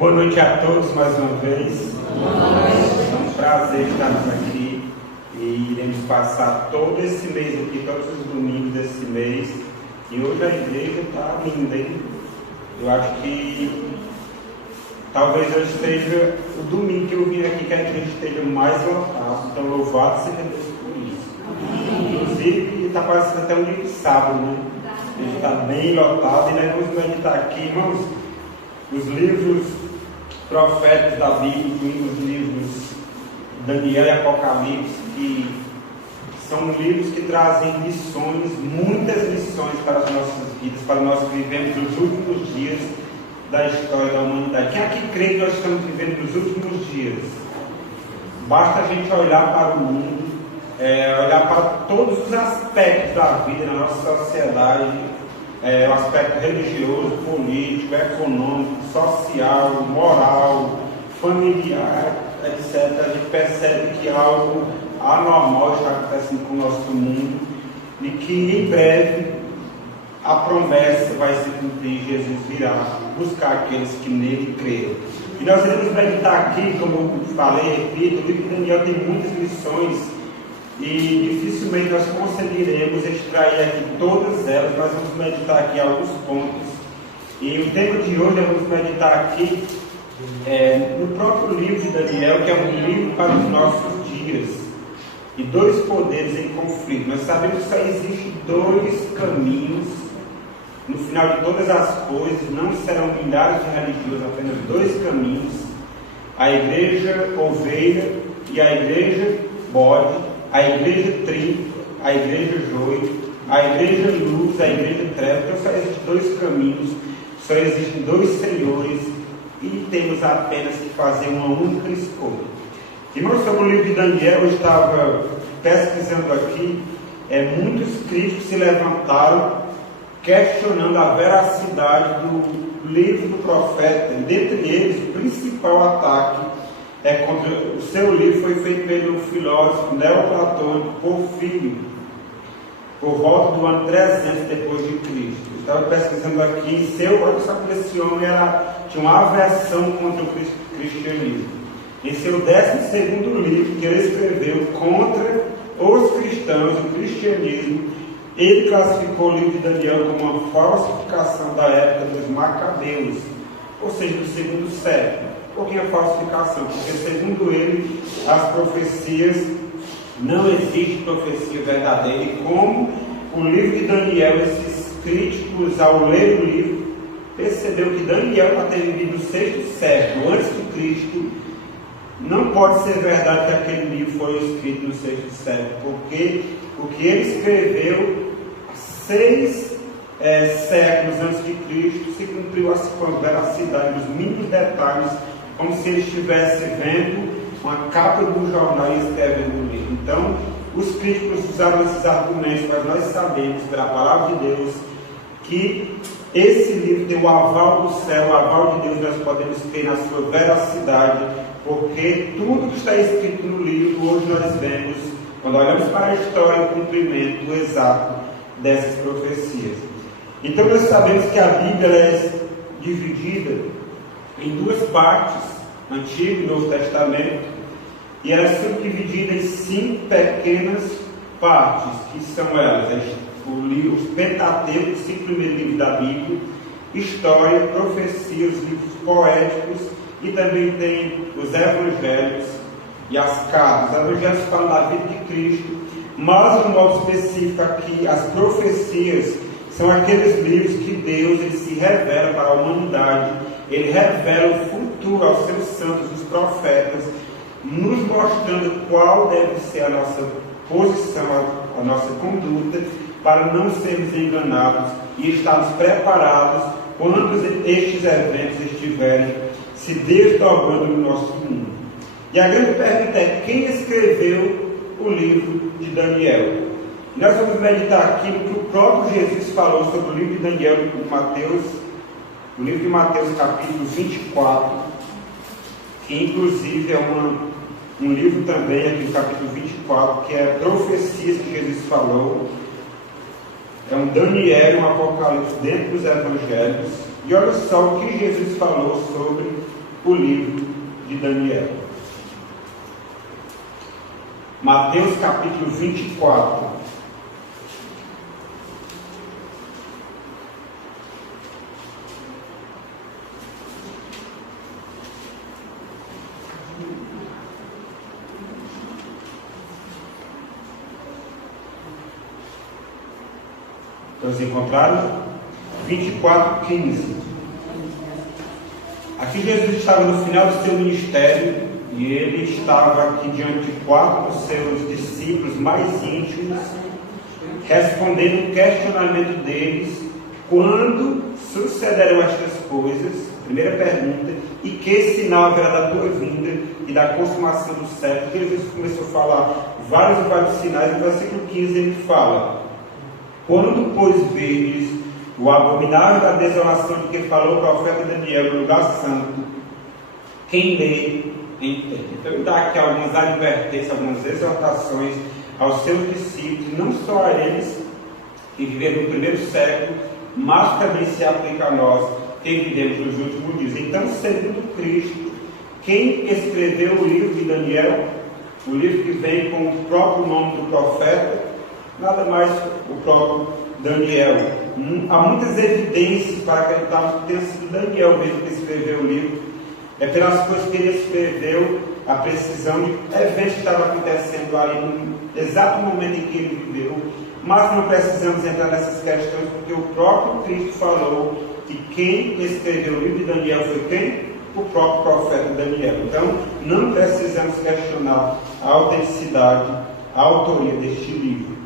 Boa noite a todos mais uma vez. É um prazer estarmos aqui e iremos passar todo esse mês aqui, todos os domingos desse mês. E hoje a igreja está linda, hein? Eu acho que talvez hoje seja o domingo que eu vim aqui que a igreja esteja mais lotada. Então louvado seja Deus por isso. Inclusive está parecendo até um dia de sábado, né? A gente está bem lotado e nós vamos meditar aqui, irmãos, os livros proféticos da Bíblia, incluindo os livros Daniel e Apocalipse, que são livros que trazem lições, muitas lições para as nossas vidas, para nós que vivemos nos últimos dias da história da humanidade. Quem aqui crê que nós estamos vivendo nos últimos dias? Basta a gente olhar para o mundo, olhar para todos os aspectos da vida na nossa sociedade, o aspecto religioso, político, econômico, social, moral, familiar, etc. A gente percebe que algo anormal está acontecendo com o nosso mundo e que em breve a promessa vai se cumprir. Jesus virá buscar aqueles que nele creram. E nós iremos meditar aqui, como eu falei, repito, o livro de Daniel tem muitas lições e dificilmente nós conseguiremos extrair aqui todas elas. Nós vamos meditar aqui alguns pontos. E o tema de hoje nós vamos meditar aqui no próprio livro de Daniel, que é um livro para os nossos dias. E dois poderes em conflito. Nós sabemos que só existem dois caminhos no final de todas as coisas. Não serão milhares de religiosos, apenas dois caminhos: a igreja ovelha e a igreja bode, a igreja trigo, a igreja joio, a igreja luz, a igreja treva. Então só existem dois caminhos, só existem dois senhores e temos apenas que fazer uma única escolha. Irmãos, sobre o livro de Daniel, eu estava pesquisando aqui, muitos críticos se levantaram questionando a veracidade do livro do profeta. Dentre eles, o principal ataque contra o seu livro foi feito pelo filósofo neoplatônico Porfírio, por volta do ano 300 depois de Cristo. Eu estava pesquisando aqui, eu sabia que esse homem tinha uma aversão contra o cristianismo. Em seu 12º livro, que ele escreveu contra os cristãos, o cristianismo, ele classificou o livro de Daniel como uma falsificação da época dos Macabeus, ou seja, do 2º século. Por que a falsificação? Porque, segundo ele, as profecias, não existe profecia verdadeira. E como o livro de Daniel, esses críticos, ao ler o livro, percebeu que Daniel, para ter vivido no 6º século, antes de Cristo, não pode ser verdade que aquele livro foi escrito no 6º século, porque o que ele escreveu 6 séculos antes de Cristo se cumpriu com a veracidade dos mínimos detalhes, como se ele estivesse vendo uma capa do jornal e escrevendo o livro. Então, os críticos usaram esses argumentos, mas nós sabemos, pela palavra de Deus, que esse livro tem o aval do céu, o aval de Deus. Nós podemos ter na sua veracidade, porque tudo que está escrito no livro, hoje nós vemos, quando olhamos para a história, o cumprimento exato dessas profecias. Então nós sabemos que a Bíblia é dividida em duas partes, Antigo e Novo Testamento, e ela é subdividida em 5 pequenas partes, que são elas: os Pentateuco, 5 primeiros livros da Bíblia, história, profecia, os livros poéticos, e também tem os evangelhos e as cartas. Os evangelhos falam da vida de Cristo, mas no modo específico aqui, as profecias são aqueles livros que Deus ele se revela para a humanidade. Ele revela o futuro aos seus santos, os profetas, nos mostrando qual deve ser a nossa posição, a nossa conduta, para não sermos enganados e estarmos preparados quando estes eventos estiverem se desdobrando no nosso mundo. E a grande pergunta é: quem escreveu o livro de Daniel? E nós vamos meditar aqui no que o próprio Jesus falou sobre o livro de Daniel em Mateus, o livro de Mateus capítulo 24, que inclusive é um livro também, aqui no capítulo 24, que é profecias que Jesus falou. É um Daniel e um Apocalipse dentro dos evangelhos. E olha só o que Jesus falou sobre o livro de Daniel. Mateus capítulo 24. Todos encontraram? 24:15. Aqui Jesus estava no final do seu ministério e ele estava aqui diante de 4 dos seus discípulos mais íntimos, respondendo o questionamento deles: quando sucederão estas coisas? Primeira pergunta: e que sinal haverá da tua vinda e da consumação do século? Jesus começou a falar vários e vários sinais. No versículo 15 ele fala: quando, pois, vedes o abominável da desolação de que falou o profeta Daniel no lugar santo, quem lê, entende. Então ele dá aqui algumas advertências, algumas exortações aos seus discípulos, não só a eles que viveram no primeiro século, mas também se aplica a nós que vivemos nos últimos dias. Então, segundo Cristo, quem escreveu o livro de Daniel, o livro que vem com o próprio nome do profeta, nada mais o próprio Daniel. Há muitas evidências para acreditar que tenha sido Daniel mesmo que escreveu o livro. É pelas coisas que ele escreveu, a precisão de eventos que estavam acontecendo ali no exato momento em que ele viveu. Mas não precisamos entrar nessas questões, porque o próprio Cristo falou que quem escreveu o livro de Daniel foi quem? O próprio profeta Daniel. Então, não precisamos questionar a autenticidade, a autoria deste livro.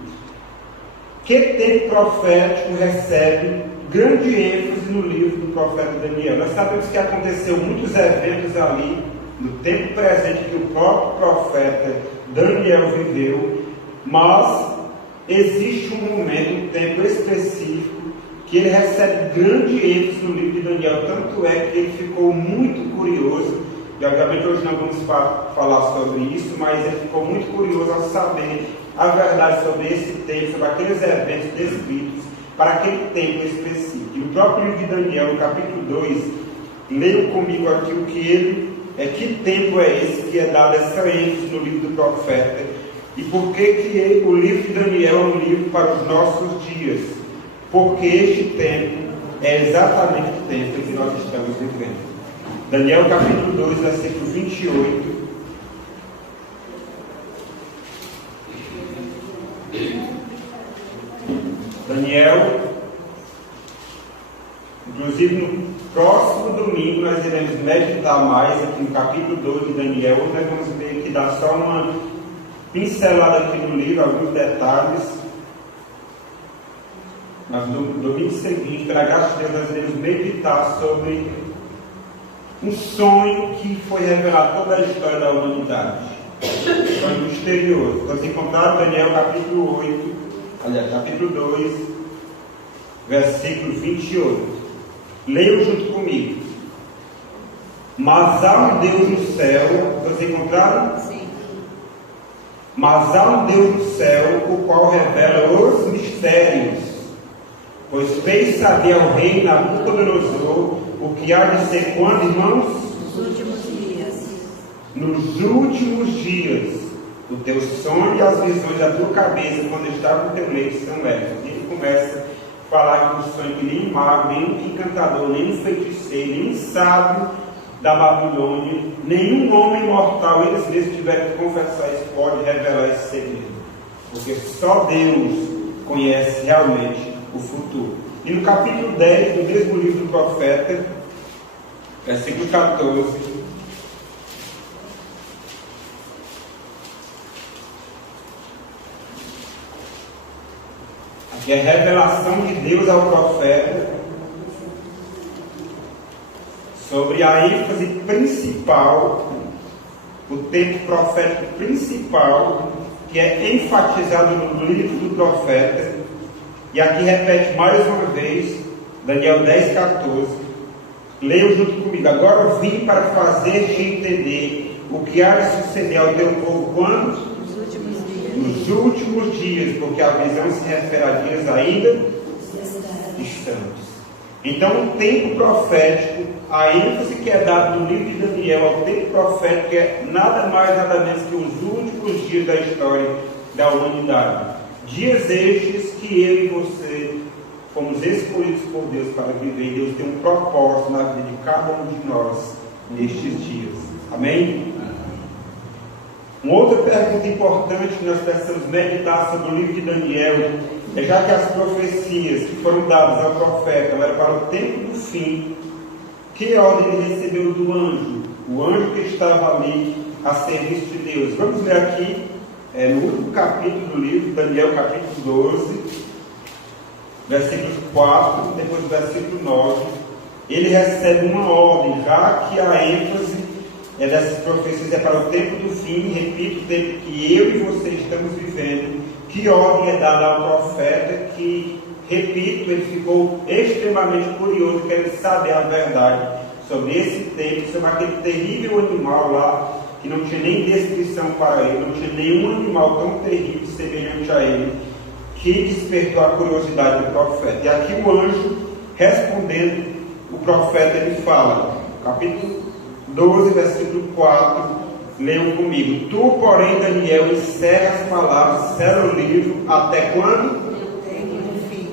Que tempo profético recebe grande ênfase no livro do profeta Daniel? Nós sabemos que aconteceu muitos eventos ali, no tempo presente que o próprio profeta Daniel viveu, mas existe um momento, um tempo específico, que ele recebe grande ênfase no livro de Daniel. Tanto é que ele ficou muito curioso, e obviamente hoje não vamos falar sobre isso, mas ele ficou muito curioso ao saber a verdade sobre esse tempo, sobre aqueles eventos descritos para aquele tempo específico. E o próprio livro de Daniel, no capítulo 2, leiam comigo aqui o que ele que tempo é esse que é dado essa ênfase no livro do profeta, e por que o livro de Daniel é um livro para os nossos dias? Porque este tempo é exatamente o tempo em que nós estamos vivendo. Daniel capítulo 2, versículo 28. Daniel, inclusive no próximo domingo nós iremos meditar mais aqui no capítulo 2 de Daniel. Hoje nós vamos ver que dá só uma pincelada aqui no livro, alguns detalhes. Mas no domingo seguinte, pela graça de Deus, nós iremos meditar sobre um sonho que foi revelar toda a história da humanidade. Um sonho misterioso. Nós encontramos Daniel capítulo 8, aliás, capítulo 2, versículo 28. Leiam junto comigo. Mas há um Deus no céu. Vocês encontraram? Sim. Mas há um Deus no céu, o qual revela os mistérios, pois fez saber ao rei Nabucodonosor o que há de ser quando, irmãos? Nos últimos dias. Nos últimos dias. O teu sonho e as visões da tua cabeça, quando está com o teu leito, são essas. E ele começa a falar que o sonho que nem um mago, nem um encantador, nem um feiticeiro, nem um sábio da Babilônia, nenhum homem mortal, eles mesmos tiveram que confessar isso, pode revelar esse segredo. Porque só Deus conhece realmente o futuro. E no capítulo 10 do mesmo livro do profeta, versículo 14, que é a revelação de Deus ao profeta sobre a ênfase principal, o tempo profético principal, que é enfatizado no livro do profeta. E aqui repete mais uma vez, Daniel 10:14. Leiam junto comigo. Agora vim para fazer-te entender o que há de suceder ao teu povo quando? Nos últimos dias, porque a visão se refere a dias ainda distantes. Então, o tempo profético, a ênfase que é dada no livro de Daniel ao tempo profético é nada mais, nada menos que os últimos dias da história da humanidade. Dias estes que eu e você fomos escolhidos por Deus para viver. Deus tem um propósito na vida de cada um de nós nestes dias. Amém? Uma outra pergunta importante que nós precisamos meditar sobre o livro de Daniel é, já que as profecias que foram dadas ao profeta eram para o tempo do fim, que ordem ele recebeu do anjo? O anjo que estava ali a serviço de Deus. Vamos ler aqui no último capítulo do livro, Daniel capítulo 12, versículo 4, depois do versículo 9. Ele recebe uma ordem, já que a ênfase dessas profecias é para o tempo do fim, repito, o tempo que eu e você estamos vivendo. Que ordem é dada ao profeta que, repito, ele ficou extremamente curioso, querendo saber a verdade sobre esse tempo, sobre aquele terrível animal lá, que não tinha nem descrição para ele, não tinha nenhum animal tão terrível semelhante a ele, que despertou a curiosidade do profeta. E aqui o anjo, respondendo, o profeta ele fala, capítulo 12, versículo 4, leiam comigo. Tu, porém, Daniel, encerra as palavras, encerra o livro, até quando?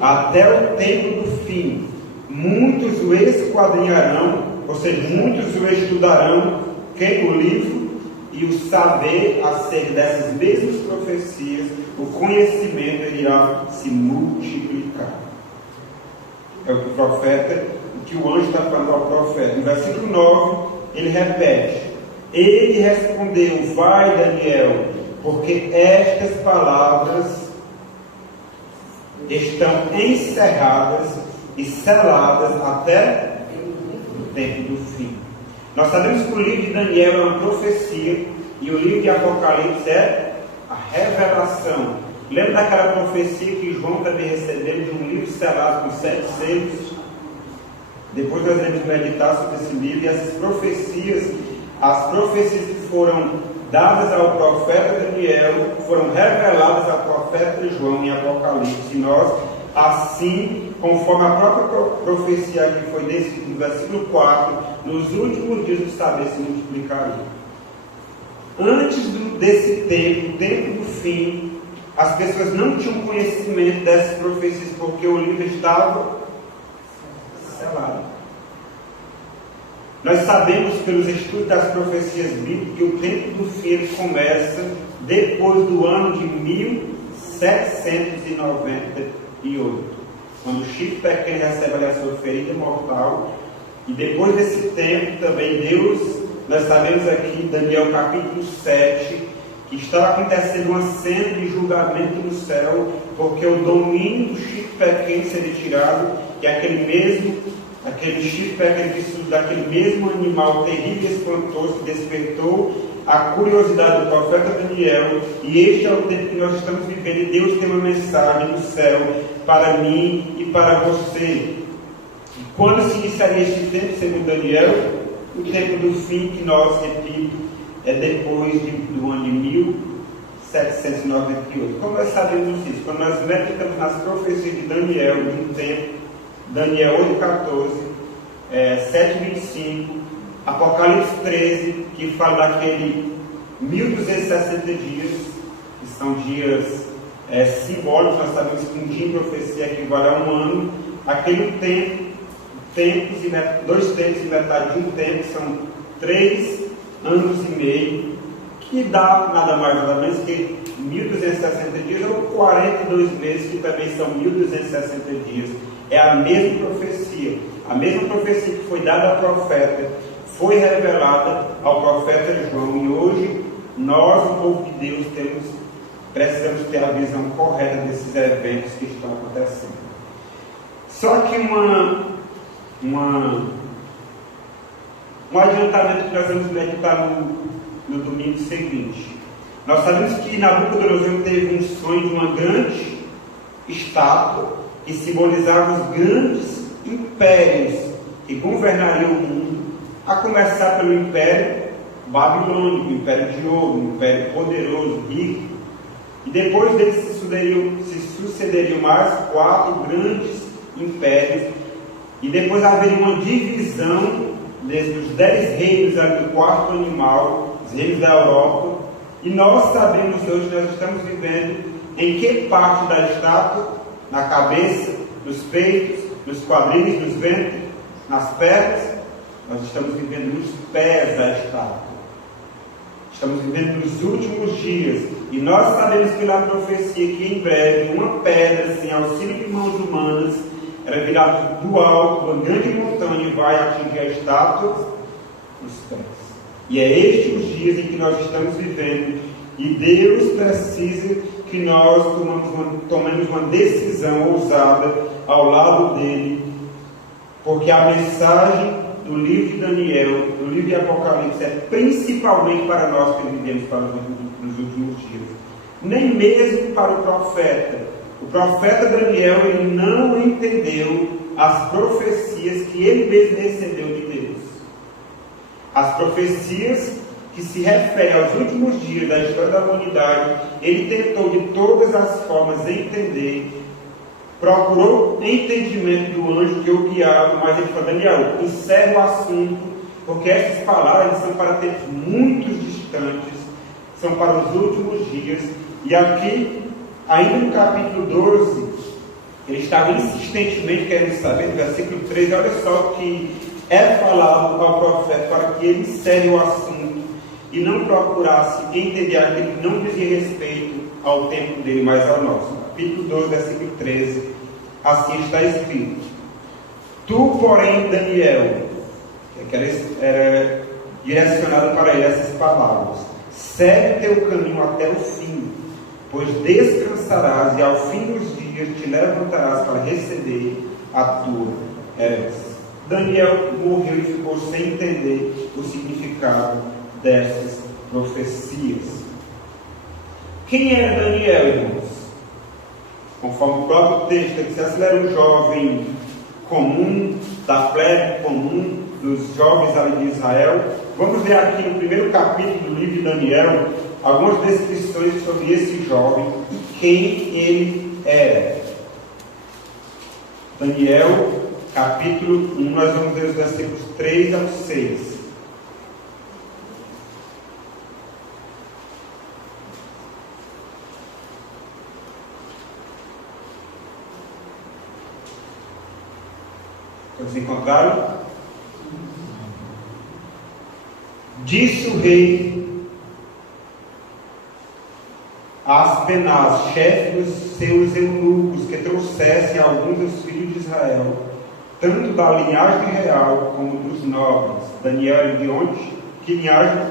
Até o tempo do fim. Muitos o esquadrinharão, ou seja, muitos o estudarão, quem o livro, e o saber acerca dessas mesmas profecias, o conhecimento irá se multiplicar. É o que o profeta, o que o anjo está falando ao profeta. No versículo 9, ele repete: ele respondeu: vai, Daniel, porque estas palavras estão encerradas e seladas até o tempo do fim. Nós sabemos que o livro de Daniel é uma profecia e o livro de Apocalipse é a revelação. Lembra daquela profecia que João também recebeu de um livro selado com 7 selos? Depois nós iremos meditar sobre esse livro e essas profecias, as profecias que foram dadas ao profeta Daniel, foram reveladas ao profeta João em Apocalipse. E nós, assim, conforme a própria profecia que foi descrita no versículo 4, nos últimos dias do saber se multiplicaria. Antes desse tempo, o tempo do fim, as pessoas não tinham conhecimento dessas profecias, porque o livro estava selado. Nós sabemos pelos estudos das profecias bíblicas que o tempo do fim começa depois do ano de 1798, quando o chifre pequeno recebe ali a sua ferida mortal. E depois desse tempo também Deus, nós sabemos aqui em Daniel capítulo 7, que está acontecendo uma cena de julgamento no céu, porque o domínio do chifre pequeno seria tirado, e aquele chifre pequeno que surgiu daquele mesmo animal terrível e espantoso que despertou a curiosidade do profeta Daniel. E este é o tempo que nós estamos vivendo, e Deus tem uma mensagem do céu para mim e para você. E quando se iniciaria este tempo, segundo Daniel? O tempo do fim, que nós, repito, é depois do ano de 1798. Como nós sabemos isso? Quando nós meditamos nas profecias de Daniel, de um tempo, Daniel 8,14, 7,25, Apocalipse 13, que fala daquele 1260 dias, que são dias simbólicos. Nós sabemos que um dia em profecia equivale a um ano. Aquele tempo, dois tempos e metade de um tempo, são 3 anos e meio, que dá nada mais nada menos que 1260 dias, ou 42 meses, que também são 1260 dias. É a mesma profecia que foi dada ao profeta, foi revelada ao profeta João, e hoje nós, o povo de Deus, precisamos ter a visão correta desses eventos que estão acontecendo. Só que um adiantamento que nós vamos meditar no domingo seguinte. Nós sabemos que Nabucodonosor teve um sonho de uma grande estátua que simbolizava os grandes impérios que governariam o mundo, a começar pelo Império Babilônico, o Império de Ouro, um império poderoso, rico. E depois dele se sucederiam mais 4 grandes impérios E depois haveria uma divisão dos 10 reinos ali do quarto animal, os reinos da Europa. E nós sabemos hoje que nós estamos vivendo em que parte da estátua? Na cabeça, nos peitos, nos quadris, nos ventres, nas pernas. Nós estamos vivendo nos pés da estátua. Estamos vivendo nos últimos dias. E nós sabemos pela profecia que em breve uma pedra, sem auxílio de mãos humanas, era virada do alto, uma grande montanha, e vai atingir a estátua nos pés. E é estes os dias em que nós estamos vivendo. E Deus precisa que nós tomemos uma decisão ousada ao lado dele. Porque a mensagem do livro de Daniel, do livro de Apocalipse, é principalmente para nós que vivemos nos últimos dias. Nem mesmo para o profeta. O profeta Daniel, ele não entendeu as profecias que ele mesmo recebeu de Deus. As profecias que se referem aos últimos dias da história da humanidade, ele tentou de todas as formas entender, procurou entendimento do anjo que o guiava, mas ele falou: Daniel, encerra o assunto, porque essas palavras são para tempos muito distantes, são para os últimos dias. E aqui, ainda no capítulo 12, ele estava insistentemente querendo saber, no versículo 13, olha só que é falado ao profeta para que ele encerre o assunto e não procurasse entender aquilo que não dizia respeito ao tempo dele, mas ao nosso. Capítulo 12, versículo 13, assim está escrito: Tu, porém, Daniel, que era direcionado para ele essas palavras, segue teu caminho até o fim, pois descansarás e ao fim dos dias te levantarás para receber a tua herança. Daniel morreu e ficou sem entender o significado dessas profecias. Quem era Daniel, irmãos? Conforme o próprio texto, ele era um jovem comum, da plebe comum, dos jovens ali de Israel. Vamos ver aqui no primeiro capítulo do livro de Daniel algumas descrições sobre esse jovem e quem ele era. Daniel, capítulo 1, nós vamos ver os versículos 3 ao 6. Todos encontraram? Disse o rei a Aspenaz, chefe dos seus eunucos, que trouxessem alguns dos filhos de Israel, tanto da linhagem real como dos nobres. Daniel, de onde? Que linhagem?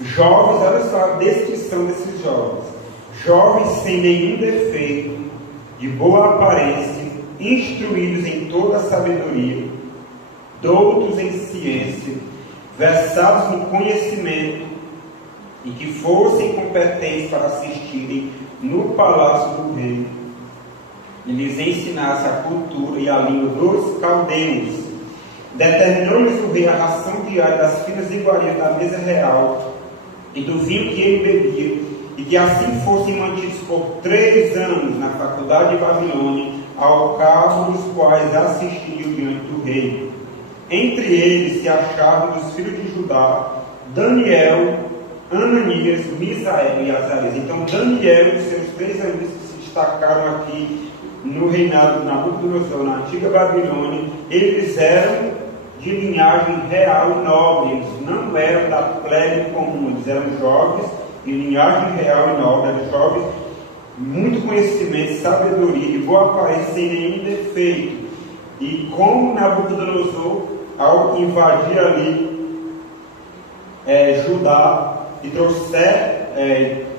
Jovens, olha só a descrição desses jovens. Jovens sem nenhum defeito, de boa aparência, instruídos em toda a sabedoria, doutos em ciência, versados no conhecimento, e que fossem competentes para assistirem no palácio do rei, e lhes ensinasse a cultura e a língua dos caldeus. Determinou-lhes o rei a ração diária das finas iguarias da mesa real e do vinho que ele bebia, e que assim fossem mantidos por 3 anos na faculdade de Babilônia, ao cabo dos quais assistiriam diante do rei. Entre eles se achavam dos filhos de Judá Daniel, Ananias, Misael e Azarias. Então Daniel e seus 3 amigos que se destacaram aqui no reinado de Nabucodonosor, na antiga Babilônia, eles eram de linhagem real e nobre, eles não eram da plebe comum, eles eram jovens de linhagem real e nobre, eram jovens muito conhecimento, sabedoria, de boa aparência, sem nenhum defeito. E como Nabucodonosor, ao invadir ali Judá e trouxer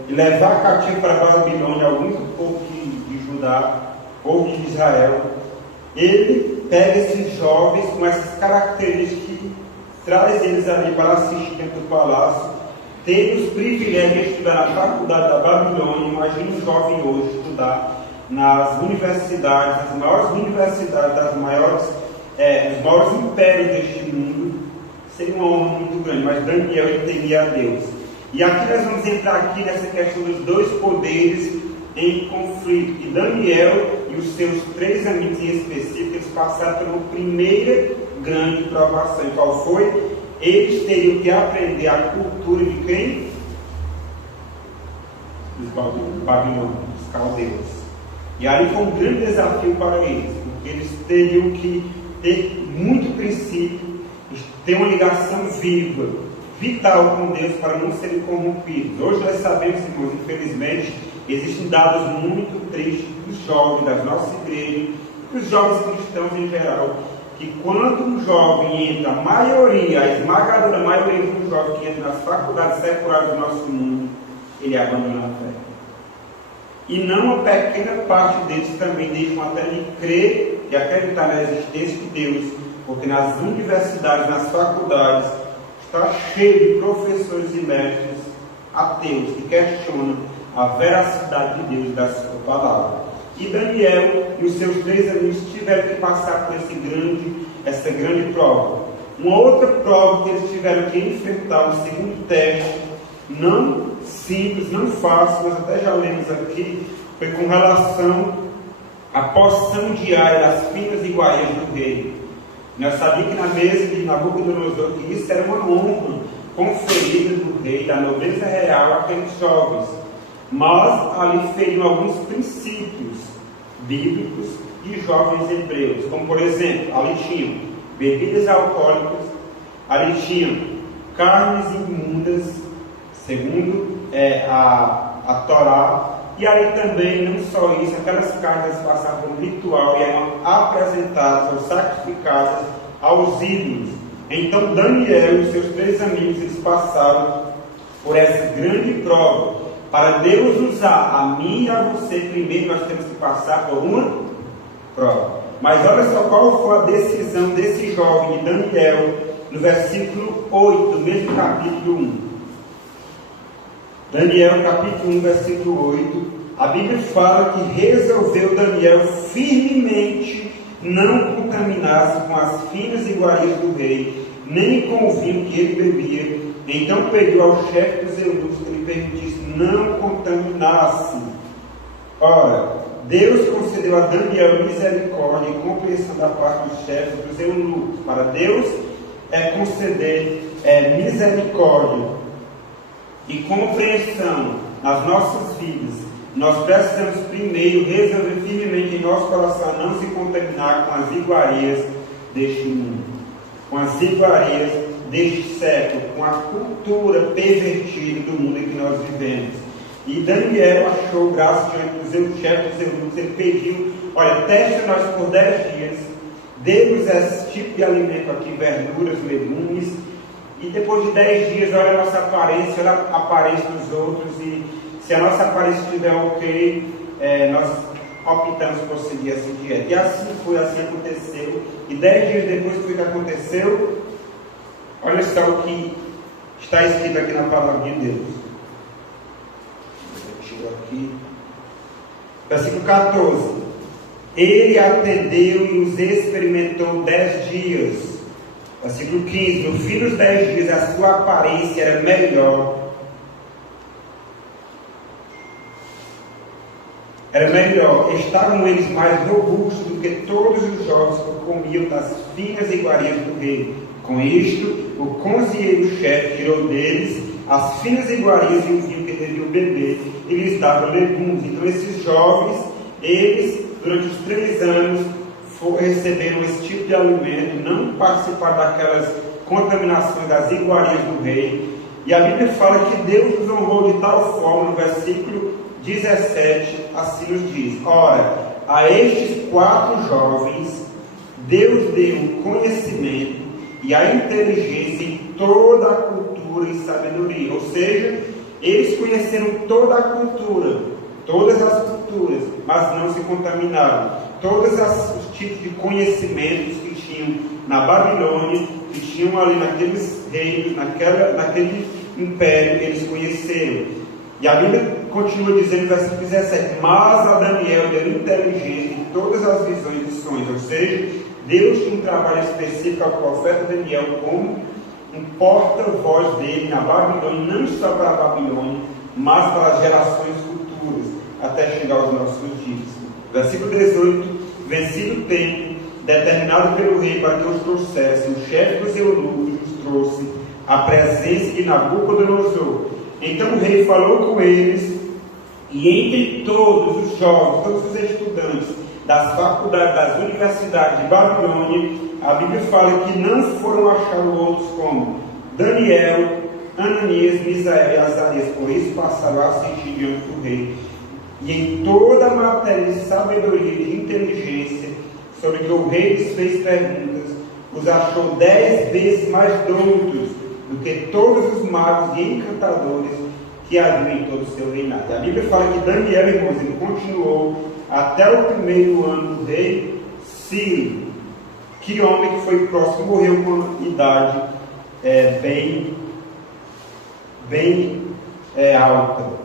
e levar cativo para a Babilônia alguns do povo de Judá, povo de Israel, ele pega esses jovens com essas características e traz eles ali para assistir dentro do palácio, tendo os privilégios de estudar na faculdade da Babilônia. Imagina um jovem hoje estudar nas universidades, as maiores universidades, dos maiores impérios deste mundo. Seria uma honra muito grande, mas Daniel, ele temia a Deus. E aqui nós vamos entrar aqui nessa questão dos 2 poderes em conflito. E Daniel e os seus 3 amigos em específico, eles passaram pela primeira grande provação. E qual foi? Eles teriam que aprender a cultura de quem? Dos babilônios, dos caldeus. E ali foi um grande desafio para eles, porque eles teriam que ter muito princípio, ter uma ligação viva, vital com Deus para não serem corrompidos. Hoje nós sabemos, irmãos, infelizmente, existem dados muito tristes dos jovens das nossas igrejas, dos jovens cristãos em geral, que quando um jovem entra, a maioria, a esmagadora maioria dos jovens que entram nas faculdades seculares do nosso mundo, ele abandona a fé. E não uma pequena parte deles também deixam até de crer e acreditar na existência de Deus, porque nas universidades, nas faculdades, está cheio de professores e mestres ateus que questionam a veracidade de Deus e da sua palavra. E Daniel e os seus 3 amigos tiveram que passar por essa grande prova. Uma outra prova que eles tiveram que enfrentar, um segundo teste, não simples, não fácil, mas até já lemos aqui, foi com relação à porção diária das finas iguarias do rei. Nós sabíamos que na mesa de Nabucodonosor, que isso era uma honra conferida do rei, da nobreza real, àqueles jovens. Mas ali feriam alguns princípios bíblicos de jovens hebreus, como por exemplo, ali tinham bebidas alcoólicas, ali tinham carnes imundas, segundo a Torá, e ali também, não só isso, aquelas carnes passavam por um ritual e eram apresentadas ou sacrificadas aos ídolos. Então Daniel e os seus 3 amigos, eles passaram por essa grande prova. Para Deus usar a mim e a você, primeiro nós temos que passar por uma prova. Mas olha só qual foi a decisão desse jovem de Daniel, no versículo 8, do mesmo capítulo 1. Daniel, capítulo 1, versículo 8, a Bíblia fala que resolveu Daniel firmemente não contaminar-se com as finas iguarias do rei, nem com o vinho que ele bebia. Então pediu ao chefe dos eunucos que lhe permitisse não contaminar-se. Ora, Deus concedeu a Daniel misericórdia e compreensão da parte dos chefes dos eunucos. Para Deus conceder misericórdia e compreensão nas nossas vidas. Nós precisamos primeiro resolver firmemente em nosso coração não se contaminar com as iguarias deste mundo, com as iguarias deste século, com a cultura pervertida do mundo em que nós vivemos. E Daniel achou graça diante dos chefes dos eunucos. Ele pediu: olha, teste nós por 10 dias, dê-nos esse tipo de alimento aqui, verduras, legumes, e depois de 10 dias, olha a nossa aparência, olha a aparência dos outros, e se a nossa aparência estiver ok, nós optamos por seguir essa dieta. E assim foi, assim aconteceu. E 10 dias depois, o que aconteceu? Olha só o que está escrito aqui na palavra de Deus. Eu tiro aqui. Versículo 14. Ele atendeu e os experimentou 10 dias. Versículo 15. No fim dos 10 dias, a sua aparência era melhor. Estavam eles mais robustos do que todos os jovens que comiam das finas iguarias do rei. Com isto, o conselheiro-chefe tirou deles as finas iguarias e o vinho que deviam beber e lhes dava legumes. Então esses jovens, eles, durante os 3 anos, receberam esse tipo de alimento, não participaram daquelas contaminações das iguarias do rei. E a Bíblia fala que Deus nos honrou de tal forma, no versículo 17, assim nos diz: ora, a estes 4 jovens, Deus deu o conhecimento e a inteligência em toda a cultura e sabedoria. Ou seja, eles conheceram toda a cultura, todas as culturas, mas não se contaminaram. Todos os tipos de conhecimentos que tinham na Babilônia, que tinham ali naqueles reinos, naquele império, eles conheceram. E a Bíblia continua dizendo no versículo 17: mas a Daniel deu inteligência em todas as visões e sonhos. Ou seja, Deus tinha um trabalho específico ao profeta Daniel como um porta-voz dele na Babilônia, não só para a Babilônia, mas para as gerações futuras, até chegar aos nossos dias. Versículo 18: vencido o tempo, determinado pelo rei para que os trouxesse, o chefe dos eunucos os trouxe à presença de Nabucodonosor. Então o rei falou com eles, e entre todos os jovens, todos os estudantes das faculdades, das universidades de Babilônia, a Bíblia fala que não foram achados outros como Daniel, Ananias, Misael e Azarias. Por isso passaram a assistir diante do rei. E em toda a matéria de sabedoria e de inteligência, sobre que o rei lhes fez perguntas, os achou 10 vezes mais doutos do que todos os magos e encantadores que haviam em todo o seu reinado. A Bíblia fala que Daniel, irmãos, ele continuou até o primeiro ano do rei Ciro, que homem que foi próximo, morreu com uma idade bem alta,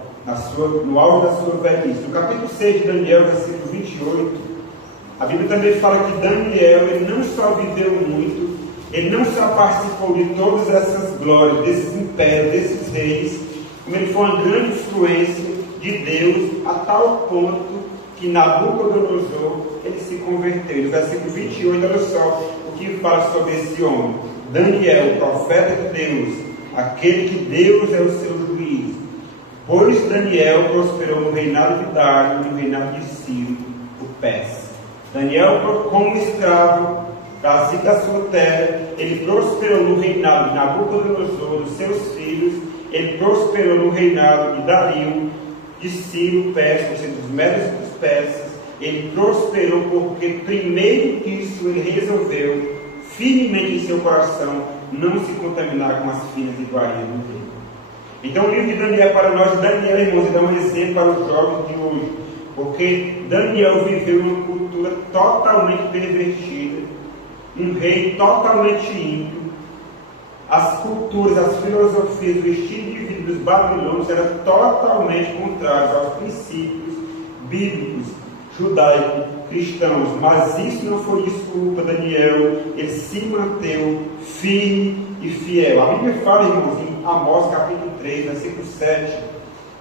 no auge da sua velhice. No capítulo 6 de Daniel, versículo 28, a Bíblia também fala que Daniel, ele não só viveu muito, ele não só participou de todas essas glórias, desses impérios, desses reis, como ele foi uma grande influência de Deus, a tal ponto que Nabucodonosor, ele se converteu. No versículo 28, olha só o que fala sobre esse homem. Daniel, profeta de Deus, aquele que Deus é o seu juiz. Pois Daniel prosperou no reinado de Dário e no reinado de Ciro, o persa. Daniel, como escravo, cacique da sua terra, ele prosperou no reinado de Nabucodonosor, dos seus filhos. Ele prosperou no reinado de Dario, de Ciro, persa, ou seja, dos médios e dos persas. Ele prosperou porque primeiro disso ele resolveu firmemente em seu coração não se contaminar com as finas iguarias do rei. Então o livro de Daniel para nós, Daniel, irmãos, dá um exemplo para os jovens de hoje, porque Daniel viveu uma cultura totalmente pervertida, um rei totalmente ímpio. As culturas, as filosofias, o estilo de vida dos babilônios eram totalmente contrários aos princípios bíblicos, judaicos, cristãos. Mas isso não foi desculpa, Daniel. Ele se manteve firme e fiel. A Bíblia fala, irmãos, em Amós capítulo 3, versículo 7,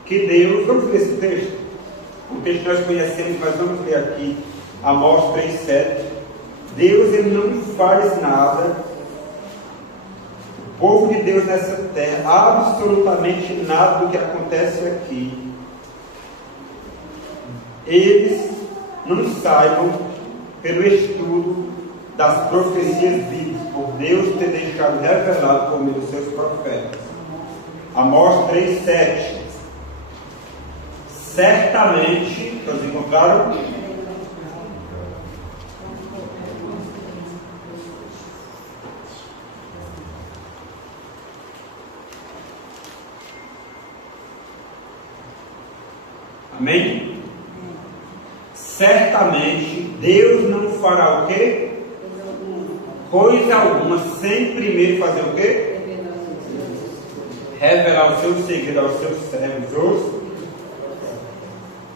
que Deus, vamos ler esse texto? O texto que nós conhecemos, mas vamos ler aqui, Amós 3, 7. Deus, ele não faz nada. O povo de Deus nessa terra, absolutamente nada do que acontece aqui, eles não saibam pelo estudo das profecias bíblicas, por Deus ter deixado revelado por meio dos seus profetas. Amós 3,7. Certamente, todos encontraram? Amém? Certamente Deus não fará o quê? Coisa alguma, sem primeiro fazer o quê? Revelar o seu segredo aos seus servos, os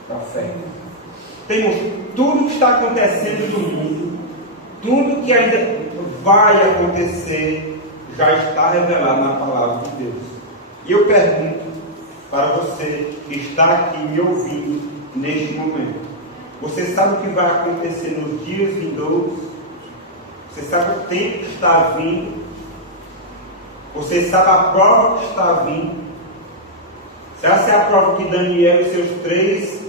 profetas. Temos tudo que está acontecendo no mundo, tudo que ainda vai acontecer, já está revelado na palavra de Deus. E eu pergunto para você que está aqui me ouvindo neste momento: você sabe o que vai acontecer nos dias vindouros? Você sabe o tempo que está vindo? Você sabe a prova que está vindo? Será que é a prova que Daniel e seus 3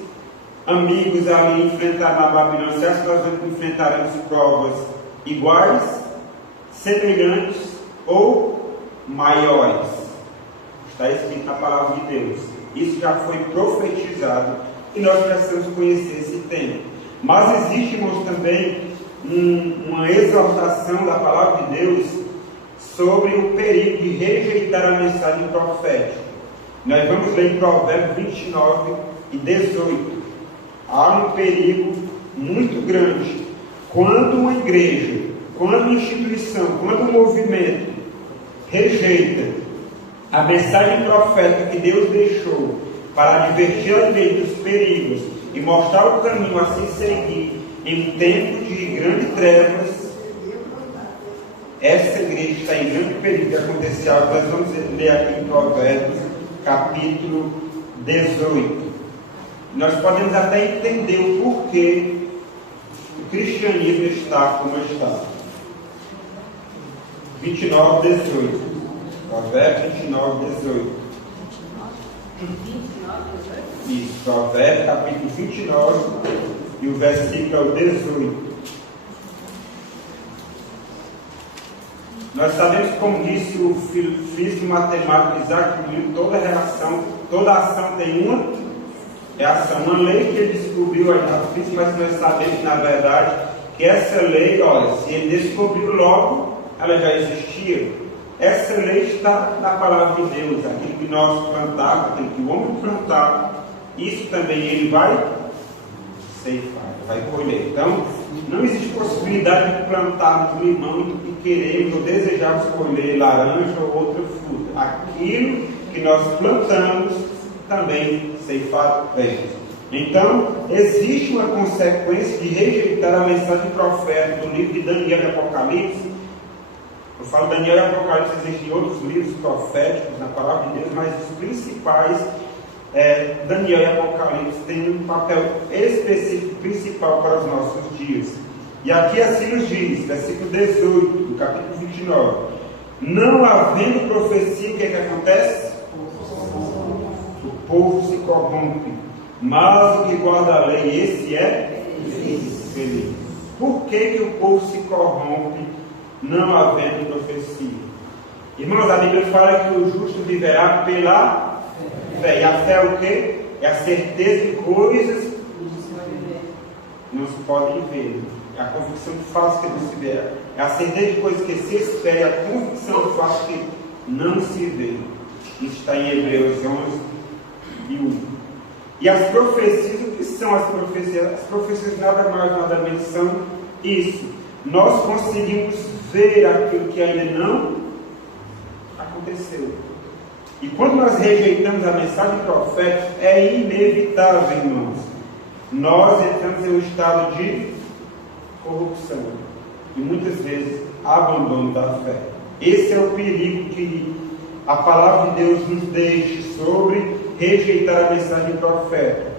amigos ali enfrentaram na Babilônia? Será que nós enfrentaremos provas iguais, semelhantes ou maiores? Está escrito na palavra de Deus. Isso já foi profetizado e nós precisamos conhecer esse tempo. Mas existe, irmãos, também uma exortação da palavra de Deus sobre o perigo de rejeitar a mensagem profética. Nós vamos ler em Provérbios 29 e 18. Há um perigo muito grande quando uma igreja, quando uma instituição, quando um movimento rejeita a mensagem profética que Deus deixou para advertir a igreja dos perigos e mostrar o caminho a se seguir em um tempo de grande trevas. Essa igreja está em grande perigo de acontecer algo. Nós vamos ler aqui em Provérbios capítulo 18. Nós podemos até entender o porquê cristianismo está como está. 29, 18. Provérbios 29, 18. Isso, Provérbios capítulo 29 e o versículo é o 18. Nós sabemos, como disse o físico matemático Isaac Newton, toda ação tem uma reação. Uma lei que ele descobriu aí na física, mas nós sabemos, na verdade, que essa lei, olha, se ele descobriu logo, ela já existia. Essa lei está na palavra de Deus. Aquilo que nós plantamos, aquilo que o homem plantar, isso também ele vai ceifar, vai colher. Então, não existe possibilidade de plantarmos limão e queremos ou desejamos colher laranja ou outra fruta. Aquilo que nós plantamos também ceifaremos. Então, existe uma consequência de rejeitar a mensagem profética do livro de Daniel e Apocalipse. Eu falo Daniel e Apocalipse, existem outros livros proféticos na palavra de Deus, mas os principais, Daniel e Apocalipse, têm um papel específico, principal para os nossos dias. E aqui assim nos diz, versículo 18, do capítulo 29. Não havendo profecia, o que acontece? O povo se corrompe, mas o que guarda a lei, esse é feliz. Por que o povo se corrompe, não havendo profecia? Irmãos, a Bíblia fala que o justo viverá pela fé. E a fé é o quê? É a certeza de coisas que não se podem ver. É a convicção de fatos que não se vê. É a certeza de coisas que se espera. É a convicção de fatos que não se vê. Isso está em Hebreus 11 e 1. E as profecias, o que são as profecias? As profecias nada mais, nada menos são isso. Nós conseguimos ver aquilo que ainda não aconteceu. E quando nós rejeitamos a mensagem profética, é inevitável, irmãos, nós entramos em um estado de corrupção e muitas vezes abandono da fé. Esse é o perigo que a palavra de Deus nos deixa sobre rejeitar a mensagem profética.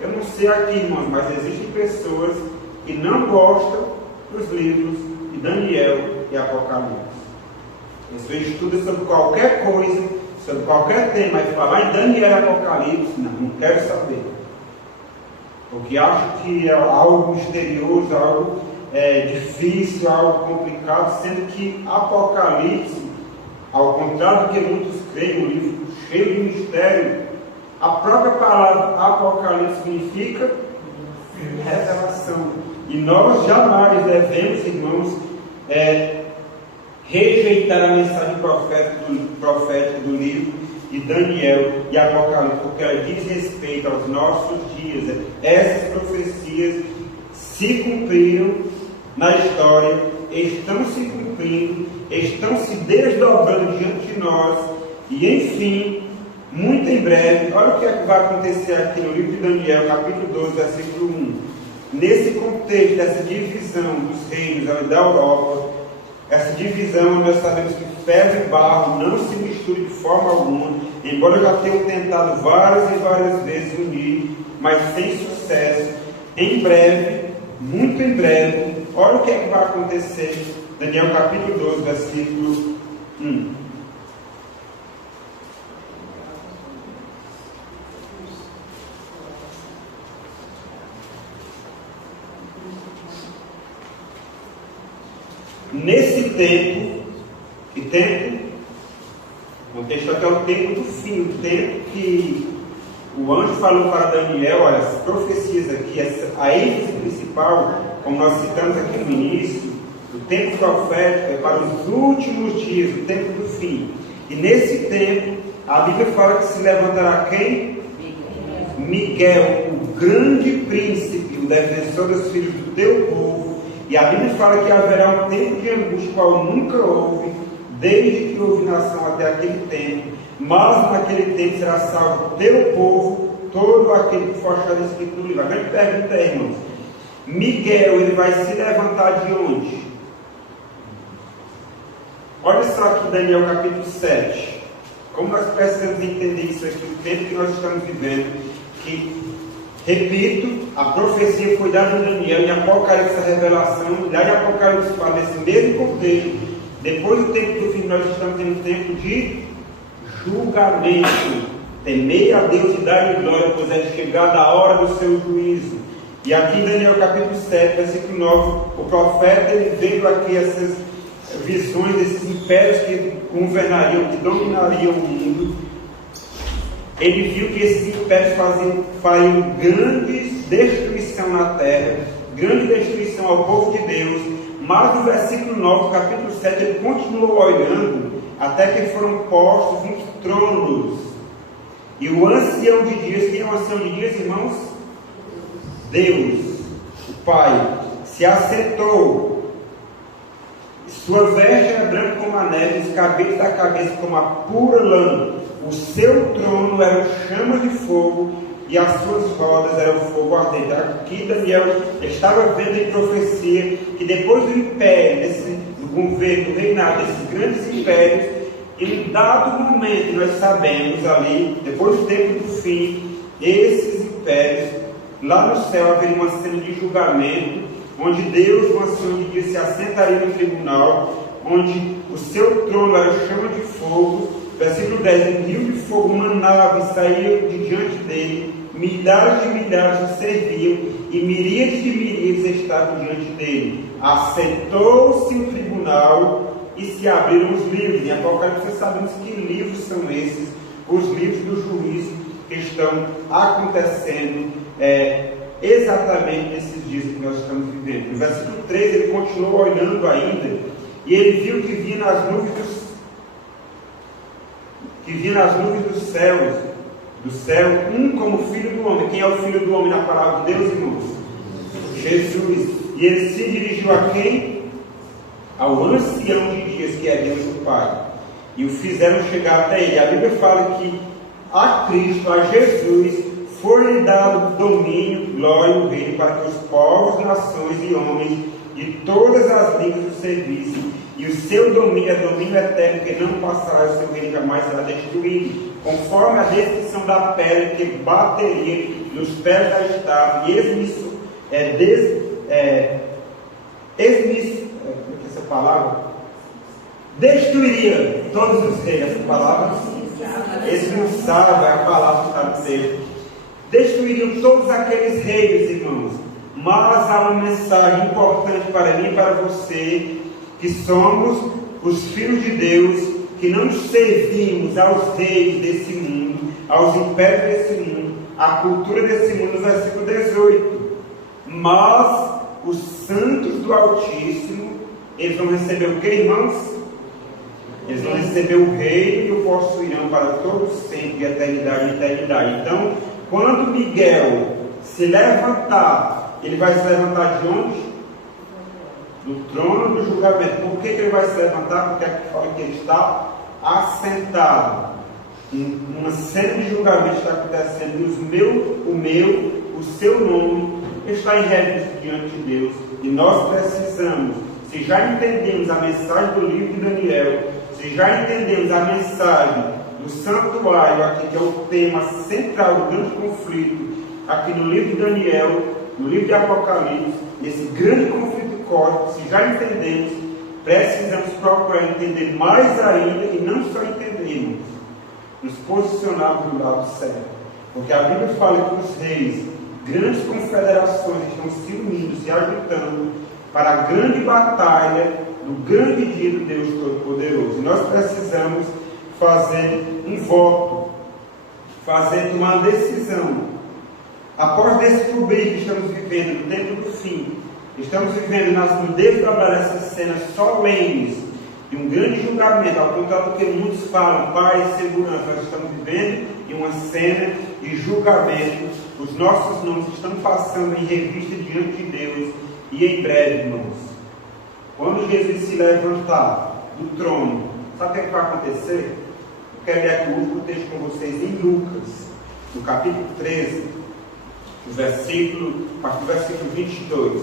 Eu não sei aqui, irmãos, mas existem pessoas que não gostam dos livros de Daniel e Apocalipse. Você estuda sobre qualquer coisa, sobre qualquer tema, e falar em Daniel e Apocalipse, não quero saber. Porque acho que é algo misterioso, algo difícil, algo complicado, sendo que Apocalipse, ao contrário do que muitos creem, um livro cheio de mistério, a própria palavra Apocalipse significa revelação. E nós jamais devemos, irmãos, rejeitar a mensagem profética do livro de Daniel e Apocalipse, porque ela diz respeito aos nossos dias. Essas profecias se cumpriram na história, estão se cumprindo, estão se desdobrando diante de nós, e enfim, muito em breve, olha o que vai acontecer aqui no livro de Daniel, capítulo 12, versículo 1. Nesse contexto, dessa divisão dos reinos da Europa, essa divisão, nós sabemos que ferro e barro não se misturam de forma alguma, embora eu já tenha tentado várias e várias vezes unir, mas sem sucesso. Em breve, muito em breve, olha o que vai acontecer. Daniel capítulo 12, versículo 1. Nesse tempo, que tempo? O contexto aqui é o tempo do fim, o tempo que o anjo falou para Daniel, olha, as profecias aqui, a ênfase principal, como nós citamos aqui no início, o tempo profético é para os últimos dias, o tempo do fim. E nesse tempo, a Bíblia fala que se levantará quem? Miguel, o grande príncipe, o defensor dos filhos do teu povo. E a Bíblia fala que haverá um tempo de angústia, qual nunca houve, desde que houve nação até aquele tempo. Mas naquele tempo será salvo o teu povo, todo aquele que for achado escrito no livro. A grande pergunta é, irmãos, Miguel, ele vai se levantar de onde? Olha só aqui Daniel capítulo 7. Como nós precisamos entender isso aqui, o tempo que nós estamos vivendo, que Repito, a profecia foi dada a Daniel, em Apocalipse a revelação, lá em Apocalipse fala desse mesmo contexto. Depois do tempo do fim, nós estamos em um tempo de julgamento. Temei a Deus e dar-lhe glória, pois é chegada a hora do seu juízo. E aqui em Daniel capítulo 7, versículo 9, o profeta, ele vendo aqui essas visões desses impérios que governariam, que dominariam o mundo, ele viu que esses impérios faziam grande destruição na terra, grande destruição ao povo de Deus. Mas no versículo 9, capítulo 7, ele continuou olhando até que foram postos uns tronos. E o ancião de dias, quem é o ancião de dias, irmãos? Deus, o Pai, se assentou. Sua veste era branca como a neve, os cabelos da cabeça como a pura lã. O seu trono era chama de fogo e as suas rodas eram fogo ardente. Aqui Daniel estava vendo em profecia que depois do império, do governo, do reinado desses grandes impérios, em um dado momento nós sabemos ali, depois do tempo do fim, esses impérios, lá no céu haveria uma cena de julgamento, onde Deus, uma ancião de dias, se assentaria no tribunal, onde o seu trono era chama de fogo. Versículo 10, um rio de fogo manava e saía de diante dele, milhares de milhares o serviam, e miríades de miríades estavam diante dele. Assentou-se o tribunal e se abriram os livros. Em Apocalipse sabemos que livros são esses, os livros do juízo que estão acontecendo exatamente nesses dias que nós estamos vivendo. No versículo 13 ele continuou olhando ainda, e ele viu que vinha nas nuvens dos céus, do céu, um como filho do homem. Quem é o filho do homem na palavra de Deus, irmãos? Jesus. E ele se dirigiu a quem? Ao ancião de dias, que é Deus o Pai, e o fizeram chegar até ele. A Bíblia fala que a Cristo, a Jesus, foi-lhe dado domínio, glória e o reino, para que os povos, nações e homens de todas as línguas o servissem. E o seu domínio é domínio eterno, que não passará, o seu reino jamais será destruído, conforme a descrição da pedra que bateria nos pés da estátua, e essa palavra destruiria todos os reis. Essa palavra expulsava é a palavra que está no texto. Destruiriam todos aqueles reis, irmãos. Mas há uma mensagem importante para mim e para você, que somos os filhos de Deus, que não servimos aos reis desse mundo, aos impérios desse mundo, à cultura desse mundo, no versículo 18. Mas os santos do Altíssimo, eles vão receber o que, irmãos? Eles vão receber o reino e o possuirão para todo sempre, de eternidade em eternidade. Então, quando Miguel se levantar, ele vai se levantar de onde? Do trono do julgamento. Por que ele vai se levantar? Porque aqui fala que ele está assentado. Uma série de julgamentos está acontecendo, e o seu nome está em registro diante de Deus. E nós precisamos, se já entendemos a mensagem do livro de Daniel, se já entendemos a mensagem do santuário, aqui que é o tema central do grande conflito, aqui no livro de Daniel, no livro de Apocalipse, nesse grande conflito cósmico, se já entendemos, precisamos procurar entender mais ainda, e não só entendermos, nos posicionarmos do lado certo. Porque a Bíblia fala que os reis, grandes confederações, estão se unindo, se agitando para a grande batalha do grande dia do Deus Todo-Poderoso. E nós precisamos fazer um voto, fazer uma decisão. Após descobrir que estamos vivendo no tempo do fim, estamos vivendo no desdobrar essas cenas solenes de um grande julgamento, ao contrário do que muitos falam, paz e segurança, nós estamos vivendo em uma cena de julgamento. Os nossos nomes estão passando em revista diante de Deus, e em breve, irmãos, quando Jesus se levantar do trono, sabe o que vai acontecer? Eu quero ler aqui o último texto com vocês em Lucas, no capítulo 13, a partir do versículo 22.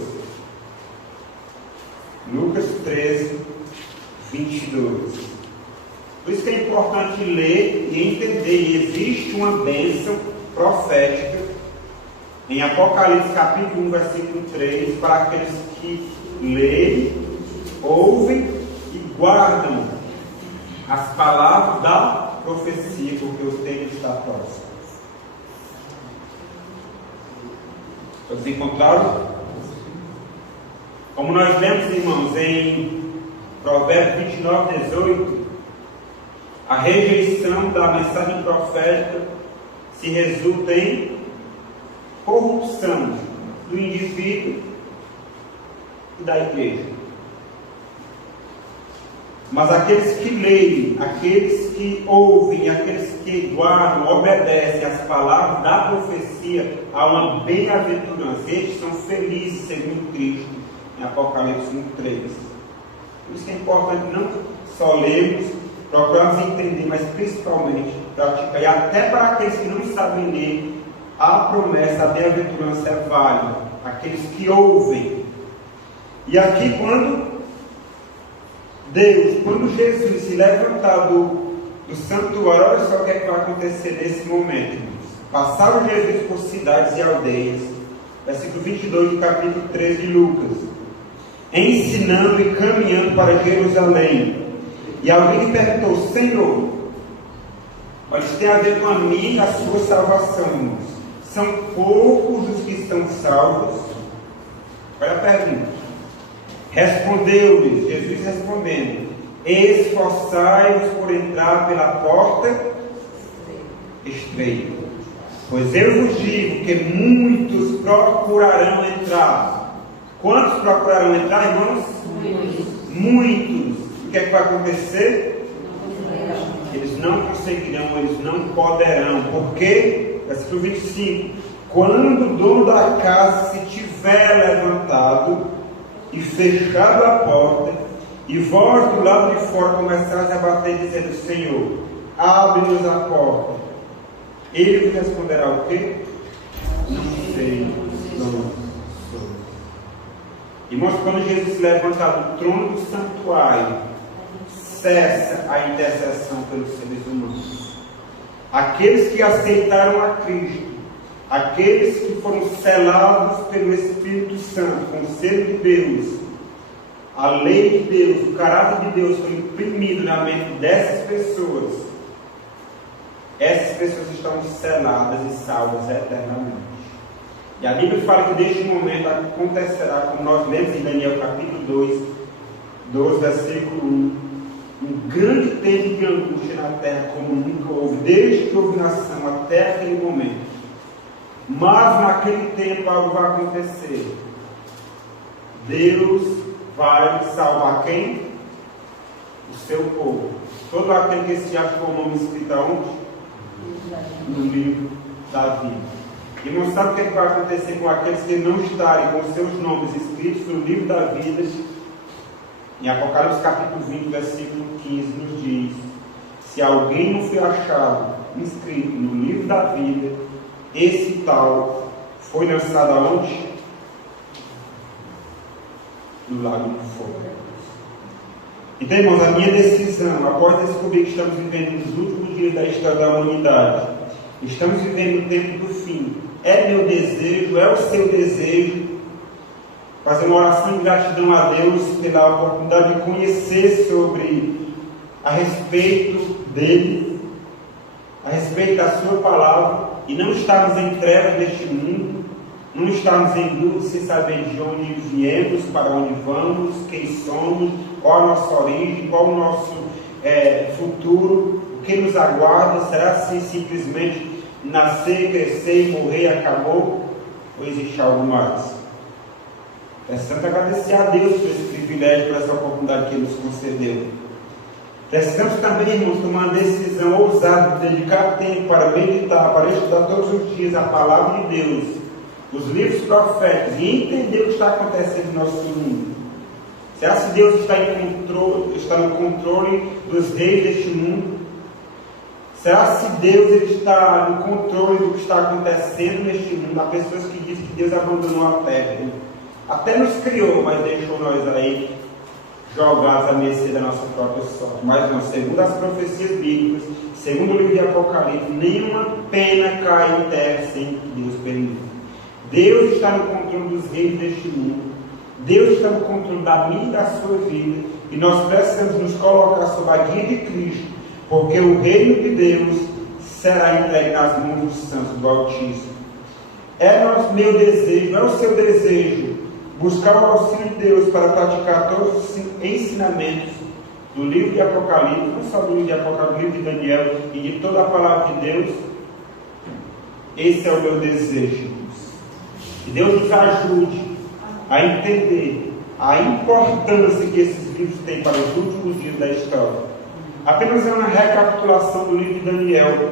Lucas 13, 22. Por isso que é importante ler e entender. Existe uma bênção profética em Apocalipse capítulo 1, versículo 3, para aqueles que leem, ouvem e guardam as palavras da profecia, porque o tempo está próximo. Vocês encontraram? Como nós vemos, irmãos, em Provérbios 29, 18, a rejeição da mensagem profética se resulta em corrupção do indivíduo e da igreja. Mas aqueles que leem, aqueles que ouvem, aqueles que guardam, obedecem às palavras da profecia, há uma bem-aventurança. Estes são felizes segundo Cristo, em Apocalipse 1:3. Por isso que é importante não só lermos, procurarmos entender, mas principalmente praticar. E até para aqueles que não sabem ler, a promessa, a bem-aventurança é válida. Aqueles que ouvem. E aqui quando Jesus se levantar do santuário, olha só o que é que vai acontecer nesse momento, irmãos. Passaram Jesus por cidades e aldeias, versículo 22 do capítulo 13 de Lucas, ensinando e caminhando para Jerusalém. E alguém lhe perguntou: Senhor, pode ter a ver com a minha e a sua salvação, irmãos? São poucos os que estão salvos? Olha a pergunta. Respondeu-lhes, Jesus respondendo: esforçai-vos por entrar pela porta estreita, pois eu vos digo que muitos procurarão entrar. Quantos procurarão entrar, irmãos? Muitos. O que é que vai acontecer? Eles não conseguirão, eles não poderão. Por quê? Versículo 25: quando o dono da casa se tiver levantado e fechado a porta, e vós do lado de fora começares a bater, dizendo: Senhor, abre-nos a porta, ele vos responderá o quê? Não sei, não sou. Irmãos, quando Jesus se levanta do trono do santuário, cessa a intercessão pelos seres humanos. Aqueles que aceitaram a Cristo, aqueles que foram selados pelo Espírito Santo, com o selo de Deus, a lei de Deus, o caráter de Deus foi imprimido na mente dessas pessoas. Essas pessoas estão seladas e salvas eternamente. E a Bíblia fala que neste momento acontecerá, como nós lemos em Daniel capítulo 12, versículo 1, um grande tempo de angústia na terra como nunca houve, desde que houve nação até aquele momento. Mas naquele tempo algo vai acontecer. Deus vai salvar quem? O seu povo. Todo aquele que se acha com o nome escrito aonde? No livro da vida. E não sabe o que vai acontecer com aqueles que não estarem com os seus nomes escritos no livro da vida? Em Apocalipse capítulo 20, versículo 15 nos diz: se alguém não foi achado inscrito no livro da vida, esse tal foi lançado aonde? No lago de fogo. Então, irmãos, a minha decisão, após descobrir que estamos vivendo os últimos dias da história da humanidade, estamos vivendo o tempo do fim, é meu desejo, é o seu desejo, fazer uma oração de gratidão a Deus pela oportunidade de conhecer a respeito dele, a respeito da sua palavra, e não estarmos em trevas deste mundo, não estarmos em dúvida sem saber de onde viemos, para onde vamos, quem somos, qual a nossa origem, qual o nosso futuro, o que nos aguarda. Será assim simplesmente nascer, crescer e morrer e acabou? Ou existe algo mais? Precisamos agradecer a Deus por esse privilégio, por essa oportunidade que Ele nos concedeu. Precisamos também, irmãos, tomar uma decisão ousada de dedicar tempo para meditar, para estudar todos os dias a palavra de Deus, os livros proféticos, e entender o que está acontecendo no nosso mundo. Será que Deus está no controle dos reis deste mundo? Será que Deus está no controle do que está acontecendo neste mundo? Há pessoas que dizem que Deus abandonou a terra. Até nos criou, mas deixou nós aí jogados à mercê da nossa própria sorte. Mas não, segundo as profecias bíblicas, segundo o livro de Apocalipse, nenhuma pena cai em terra sem que Deus permita. Deus está no controle dos reinos deste mundo. Deus está no controle da minha e da sua vida. E nós precisamos nos colocar sob a guia de Cristo, porque o reino de Deus será entregue nas mãos dos santos do Altíssimo. É meu desejo, é o seu desejo, buscar o auxílio de Deus para praticar todos os ensinamentos do livro de Apocalipse, não só do livro de Apocalipse, do livro de Daniel e de toda a palavra de Deus. Esse é o meu desejo. Que Deus nos ajude a entender a importância que esses livros têm para os últimos dias da história. Apenas uma recapitulação do livro de Daniel.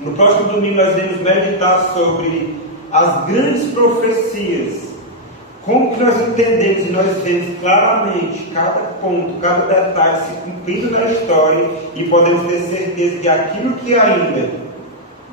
No próximo domingo nós vamos meditar sobre as grandes profecias. Como que nós entendemos e nós vemos claramente cada ponto, cada detalhe se cumprindo na história, e podemos ter certeza que aquilo que ainda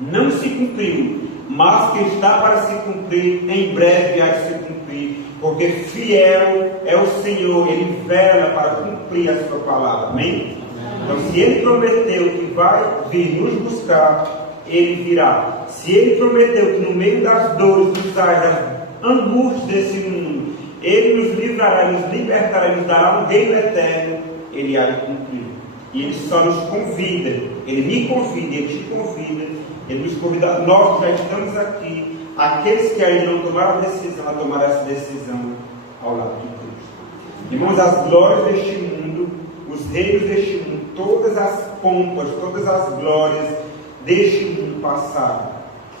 não se cumpriu, mas que está para se cumprir, em breve há de se cumprir, porque fiel é o Senhor, Ele vela para cumprir a sua palavra, amém? Então, se Ele prometeu que vai vir nos buscar, Ele virá. Se Ele prometeu que no meio das dores, dos ais, das angústias desse mundo, Ele nos livrará, nos libertará, nos dará um reino eterno, Ele há de cumprir. E Ele só nos convida, Ele me convida, Ele te convida, Ele nos convida, nós já estamos aqui, aqueles que ainda não tomaram a decisão, a tomar essa decisão ao lado de Cristo. Irmãos, as glórias deste mundo, os reinos deste mundo, todas as pompas, todas as glórias deste mundo passaram.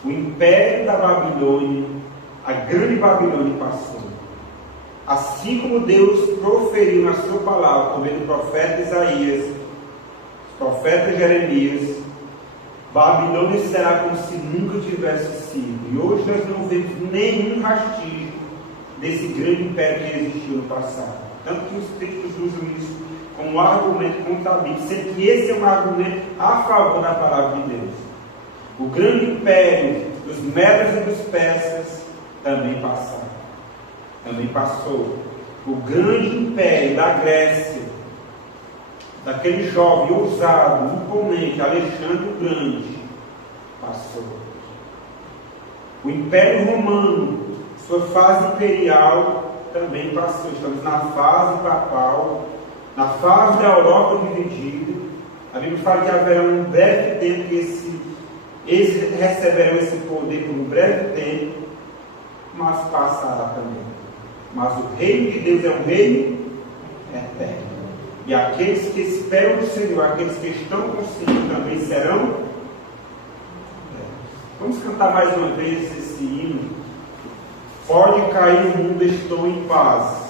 O império da Babilônia, a grande Babilônia passou. Assim como Deus proferiu na sua palavra, por meio do profeta Isaías, profeta Jeremias, Babilônia será como se nunca tivesse sido. E hoje nós não vemos nenhum rastígio desse grande império que existiu no passado. Tanto que os textos usam isso como um argumento contra a Bíblia, sendo que esse é um argumento a favor da palavra de Deus. O grande império dos medos e dos persas também passaram. Também passou. O grande império da Grécia, daquele jovem ousado, imponente, Alexandre o Grande, passou. O Império Romano, sua fase imperial, também passou. Estamos na fase papal, na fase da Europa dividida. A Bíblia fala que haverá um breve tempo que eles receberão esse poder por um breve tempo, mas passará também. Mas o reino de Deus é um reino eterno. E aqueles que esperam do Senhor, aqueles que estão com o Senhor também serão. Vamos cantar mais uma vez esse hino. Pode cair o mundo, estou em paz.